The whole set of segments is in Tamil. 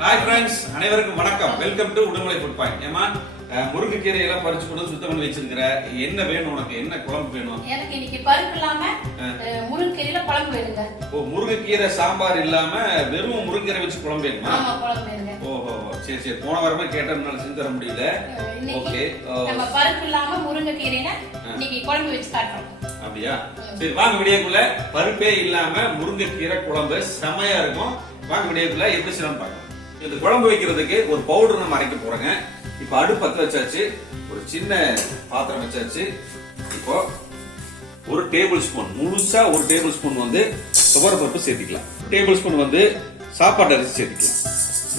ஹாய் ஃப்ரெண்ட்ஸ், அனைவருக்கும் வணக்கம். Welcome to Udumalai food point. ஏமா முருங்கைக்கீரை எல்லாம் பறிச்சு கொண்டு சுத்தம் பண்ணி வச்சிருக்கிற, என்ன வேணும் உனக்கு? என்ன குழம்பு வேணும்? எனக்கு இன்னைக்கு பருப்பு இல்லாம முருங்கைக்கீரையில குழம்பு வேணுங்க. ஓ, முருங்கைக்கீரை சாம்பார் இல்லாம வெறும் முருங்கைக்கீரை வச்சு குழம்பு வேணுமா? ஆமா, குழம்பு வேணுங்க. ஓஹோ, சரி சரி. போன வாரமே கேட்டதுனால செஞ்சு தர முடியல. ஓகே, நம்ம பருப்பு இல்லாம முருங்கைக்கீரையில இன்னைக்கு குழம்பு வச்சு காட்டுறோம். அப்படியா? சரி, வாங்க வீடியோக்குள்ள. பருப்பே இல்லாம முருங்கைக்கீரை குழம்பு செமையா இருக்கும். வாங்க வீடியோக்குள்ள எப்படி செய்யலாம் பார்க்கலாம். இந்த குழம்பு வைக்கிறதுக்கு ஒரு பவுடர் நம்ம அரைக்க போறோங்க. இப்ப அடுப்பு பத்த வச்சாச்சு, ஒரு சின்ன பாத்திரம் வச்சாச்சு. இப்போ ஒரு டேபிள் ஸ்பூன், முழுசா ஒரு டேபிள் ஸ்பூன் வந்து துவரப்பருப்பு சேர்த்துக்கலாம். டேபிள் ஸ்பூன் வந்து சாப்பாட்டு அரிசி சேர்த்துக்கலாம்.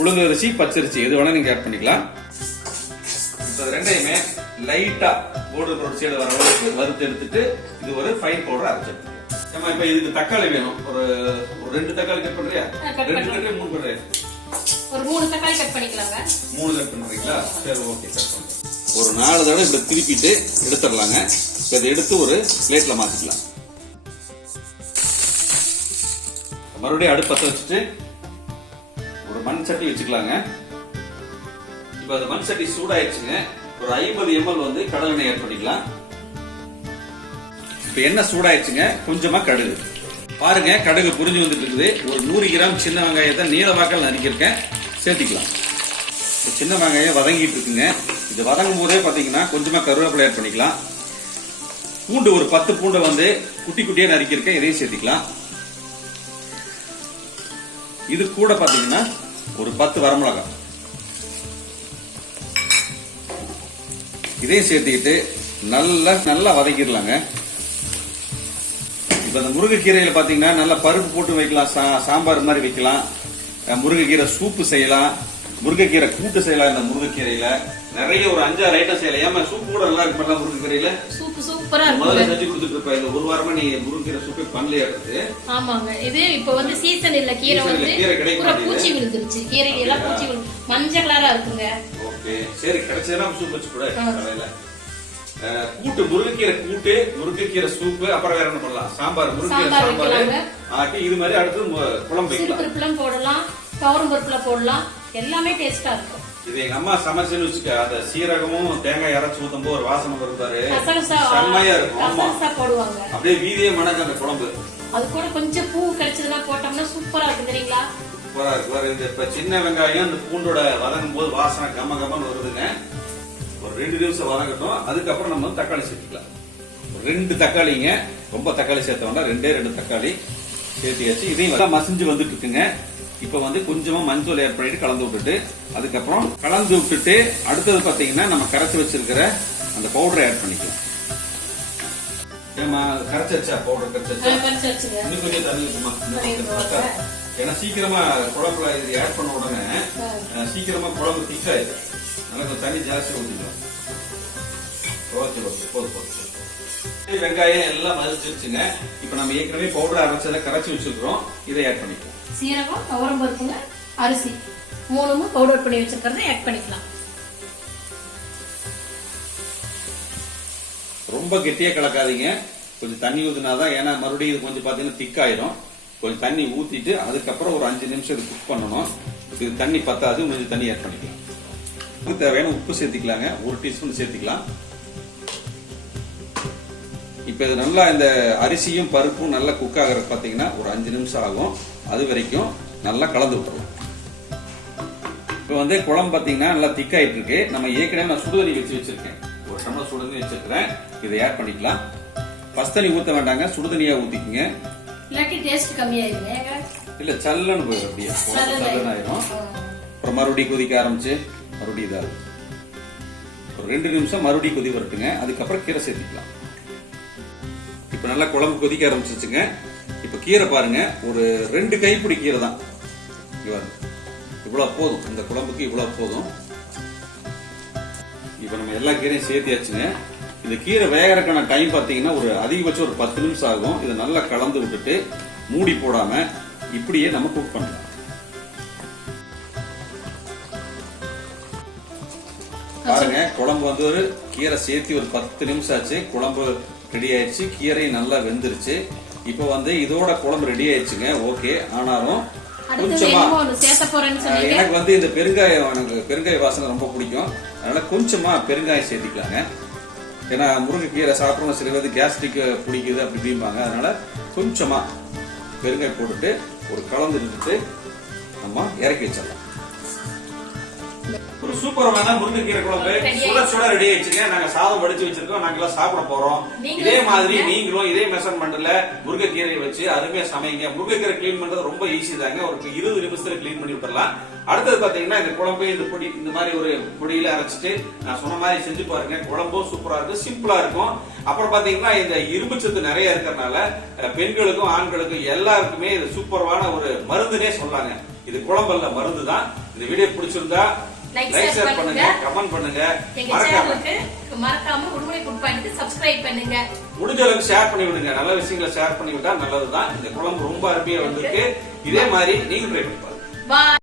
உளுந்து அரிசி, பச்சரிசி எது வேணா நீங்க ஆட் பண்ணிக்கலாம். இப்போ ரெண்டையுமே லைட்டா கோல்டன் ஷேட் வர அளவுக்கு வறுத்து எடுத்துட்டு இது ஒரு ஃபைன் பவுடர் அரைச்சு எடுத்துக்கலாம். நம்ம இப்ப இதுக்கு தக்காளி வேணும். ஒரு 2 தக்காளி கட் பண்றியா? 2 கட் 3 பண்றியா? ஒரு 3 தக்காளி கட் பண்ணிக்கலாங்க. 3 கட் பண்றீங்களா? சரி, ஓகே, கட் பண்ணுங்க. ஒரு 4 தடவை இப்படி திருப்பிட்டு எடுத்துடலாங்க. இதை எடுத்து ஒரு பிளேட்ல மாத்திக்கலாம். மறுபடியும் அடுப்பு பத்த வச்சுட்டு ஒரு மண் சட்டி வச்சுக்கலாங்க. இப்ப அந்த மண் சட்டி சூடாயிடுச்சுங்க. ஒரு 50 ml வந்து கடலை எண்ணெய் ஆட் பண்ணிக்கலாம். இப்ப எண்ணெய் சூடாயிடுச்சுங்க. கொஞ்சமா கடுகு பாருங்க, கடுகு புரிஞ்சு வந்துட்டு இருக்குது. ஒரு 100 கிராம் சின்ன வெங்காயத்தை நீல வாக்கல் நறுக்கியிருக்கேன், சேர்த்திக்கலாம். சின்ன வெங்காயம் வதங்கிட்டு இருக்குங்க. இது வதங்கும் போதே பாத்தீங்கன்னா கொஞ்சமா கருவேப்பிலை ஆட் பண்ணிக்கலாம். பூண்டு ஒரு 10 பூண்டை வந்து குட்டி குட்டியா நறுக்கியிருக்கேன், இதையும் சேர்த்திக்கலாம். இது கூட பாத்தீங்கன்னா ஒரு 10 வரமிளகாய், இதையும் சேர்த்துக்கிட்டு நல்லா வதக்கிடலாங்க. இப்ப இந்த முருங்கைக்கீரையில பாத்தீங்கன்னா நல்ல பருப்பு போட்டு வைக்கலாம், சாம்பார் மாதிரி வைக்கலாம், முருங்கைக்கீரை சூப்பு செய்யலாம், முருங்கைக்கீரை கூட்டு செய்யலாம். இந்த முருங்கைக்கீரையில நிறைய ஒரு 5-6 ஐட்டம் செய்யலாம். ஏமா சூப்பு கூட நல்லா இருக்கு. முருங்கைக்கீரையில சூப்பு சூப்பரா இருக்கு. முதல்ல செஞ்சு கொடுத்துட்டு இருப்ப. இந்த ஒரு வாரமா நீ முருங்கைக்கீரை சூப்பே பண்ணலையாடுறது? ஆமாங்க, இது இப்ப வந்து சீசன் இல்ல. கீரை வந்து பூச்சி விழுந்துருச்சு. கீரையில எல்லாம் பூச்சி விழுந்து மஞ்சள் கலரா இருக்குங்க. ஓகே, சரி, கிடைச்சதா சூப் வச்சு கூட காலையில கூட்டு, முருங்கைக்கீரை கூட்டு, முருங்கைக்கீரை சூப்பு, அப்புறம் வேற என்ன பண்ணலாம்? சாம்பார், முருங்கைக்கீரை சாம்பார் ஆக்கி இது மாதிரி அடுத்து குழம்பு வைக்கலாம். பருப்புலாம் போடலாம், துவரம் பருப்புல போடலாம், எல்லாமே டேஸ்டா இருக்கும். இது எங்க அம்மா சமைச்சுன்னு வச்சுக்க, அந்த சீரகமும் தேங்காய் அரைச்சு ஊத்தும் போது ஒரு வாசனை வருவாரு, செம்மையா இருக்கும். போடுவாங்க, அப்படியே வீதியே மணக்கு அந்த குழம்பு. அது கூட கொஞ்சம் பூ கிடைச்சதுன்னா போட்டோம்னா சூப்பரா இருக்கு தெரியுங்களா? சூப்பரா இருக்கு. இந்த இப்ப சின்ன வெங்காயம் இந்த பூண்டோட வதங்கும் போது வாசனை கம்ம கம்மன்னு வருதுங்க. ஒரு 2 நிமிஷம் வதங்கட்டும். அதுக்கப்புறம் நம்ம தக்காளி சேர்த்துக்கலாம். 2 தக்காளிங்க, ரொம்ப தக்காளி சேர்த்த வேண்டாம், 2 தக்காளி சேர்த்தியாச்சு. இதையும் மசிஞ்சு வந்துட்டு இருக்குங்க. இப்ப வந்து கொஞ்சமா மஞ்சள் ஆட் பண்ணிட்டு கலந்து விட்டுட்டு, அதுக்கப்புறம் கலந்து விட்டுட்டு அடுத்தது பாத்தீங்கன்னா நம்ம கரைச்சி வச்சிருக்கிற அந்த பவுடரை ஆட் பண்ணிக்கலாம். ஏமா கரைச்சா பவுடர் கரைச்சா இன்னும் கொஞ்சம் தண்ணி இருக்குமா? ஏன்னா சீக்கிரமா குழம்புல இது ஆட் பண்ண உடனே சீக்கிரமா குழம்பு திக்காயிடும். நல்லா தண்ணி ஜாஸ்தி ஊற்றிக்கலாம். ஓகே ஓகே, போதும். வெங்காயம் எல்லாம் மதிச்சிருச்சுங்க. இப்ப நம்ம ஏற்கனவே பவுடர் அரைச்சதை கரைச்சி வச்சிருக்கிறோம், இதை ஆட் பண்ணிக்கலாம். சீரகம், துவரம் பருப்புங்க, அரிசி 3 பவுடர் பண்ணி வச்சிருக்கிறத ஆட் பண்ணிக்கலாம். ரொம்ப கெட்டியா கலக்காதீங்க, கொஞ்சம் தண்ணி ஊத்தினாதான். ஏன்னா மறுபடியும் இது கொஞ்சம் பாத்தீங்கன்னா திக்காயிரும். கொஞ்சம் தண்ணி ஊத்திட்டு அதுக்கப்புறம் ஒரு 5 நிமிஷம் இது குக் பண்ணணும். இது தண்ணி பத்தாது, கொஞ்சம் தண்ணி ஆட் பண்ணிக்கலாம். தேவையான உப்பு சேர்த்திக்கலாங்க, 1 டீஸ்பூன் சேர்த்திக்கலாம். இப்ப இது நல்லா இந்த அரிசியும் பருப்பும் நல்லா குக் ஆகிறது பாத்தீங்கன்னா ஒரு 5 நிமிஷம் ஆகும். அது வரைக்கும் நல்லா கலந்து விட்டுறலாம். இப்ப வந்து குழம்பு பாத்தீங்கன்னா நல்லா திக்காயிட்டு இருக்கு. நம்ம ஏற்கனவே நான் சுடுதண்ணி வச்சிருக்கேன், ஒரு டம்ளர் சுடுதண்ணி வச்சிருக்கிறேன், இதை ஆட் பண்ணிக்கலாம். பச்சை தண்ணி ஊத்த வேண்டாங்க, சுடுதண்ணியா ஊத்திக்கங்க. இல்லாட்டி டேஸ்ட் கம்மியாயிருங்க. இல்ல சல்லன்னு போயிடும், அப்படியே சல்லன் ஆயிரும். அப்புறம் மறுபடியும் கொதிக்க ஆரம்பிச்சு மறுபடியும் இதாகும். ஒரு 2 நிமிஷம் மறுபடியும் கொதி வரட்டுங்க. அதுக்கப்புறம் கீரை சேர்த்துக்கலாம். இப்ப நல்லா குழம்பு கொதிக்க ஆரம்பிச்சிருச்சுங்க. இப்ப கீரை பாருங்க, ஒரு 2 கைப்பிடி கீரை தான். இவ்வளவு போதும், இந்த குழம்புக்கு இவ்வளவு போதும். இப்ப நம்ம எல்லா கீரையும் சேர்த்தியாச்சுங்க. இந்த கீரை வேகறக்கான டைம் பாத்தீங்கன்னா ஒரு அதிகபட்சம் ஒரு 10 நிமிஷம் ஆகும். இதை நல்லா கலந்து விட்டுட்டு மூடி போடாம இப்படியே நம்ம குக் பண்ணலாம். பாருங்க, குழம்பு வந்து ஒரு கீரை சேர்த்து ஒரு 10 நிமிஷம் ஆச்சு. குழம்பு ரெடி ஆயிடுச்சு, கீரை நல்லா வெந்துருச்சு. இப்போ வந்து இதோட குழம்பு ரெடி ஆயிடுச்சுங்க. ஓகே, ஆனாலும் கொஞ்சமா சேர்த்த போறேன்னு சொன்னீங்க. எனக்கு வந்து இந்த பெருங்காயம், எனக்கு பெருங்காய வாசனை ரொம்ப பிடிக்கும். அதனால கொஞ்சமா பெருங்காயம் சேர்த்திக்கலாங்க. ஏன்னா முருங்கைக்கீரை சாப்பிடணும், சில பேருக்கு கேஸ்ட்ரிக் பிடிக்குது அப்படி இப்படிம்பாங்க. அதனால கொஞ்சமா பெருங்காயம் போட்டுட்டு ஒரு கலந்து எடுத்துட்டு நம்ம இறக்கி வச்சிடலாம். ஒரு சூப்பரான முருங்கைக்கீரை குழம்பு சுட சுட ரெடி ஆயிடுச்சுங்க. நாங்க சாதம் வடிச்சு வச்சிருக்கோம், நாங்க எல்லாம் சாப்பிட போறோம். இதே மாதிரி நீங்களும் இதே மெஷர்மெண்ட்ல முருங்கைக்கீரையை வச்சு அருமையா சமைங்க. முருங்கைக்கீரை கிளீன் பண்றது ரொம்ப ஈஸி தாங்க, ஒரு 20 நிமிஷத்துல கிளீன் பண்ணி விட்டுறலாம். அடுத்தது பாத்தீங்கன்னா இந்த குழம்பு இந்த பொடி இந்த மாதிரி ஒரு பொடியில அரைச்சிட்டு நான் சொன்ன மாதிரி செஞ்சு பாருங்க. குழம்பும் சூப்பரா இருக்கும், சிம்பிளா இருக்கும். அப்புறம் பாத்தீங்கன்னா இந்த இரும்பு சத்து நிறைய இருக்கிறதுனால பெண்களுக்கும் ஆண்களுக்கும் எல்லாருக்குமே இது சூப்பரான ஒரு மருந்துனே சொல்லாங்க. இது குழம்பல்ல மருந்து தான். இந்த வீடியோ பிடிச்சிருந்தா லைக் ஷேர் பண்ணுங்க, கமெண்ட் பண்ணுங்க, மறக்காம உடுமலை ஃபுட் பாயிண்ட்க்கு சப்ஸ்கிரைப் பண்ணுங்க. முடிஞ்ச அளவுக்கு ஷேர் பண்ணி விடுங்க. நல்ல விஷயங்களை ஷேர் பண்ணி விட்டா நல்லதுதான். இந்த குழம்பு ரொம்ப அருமையா வந்திருக்கு. இதே மாதிரி நீங்க ட்ரை பண்ணி பாருங்க. பாய்.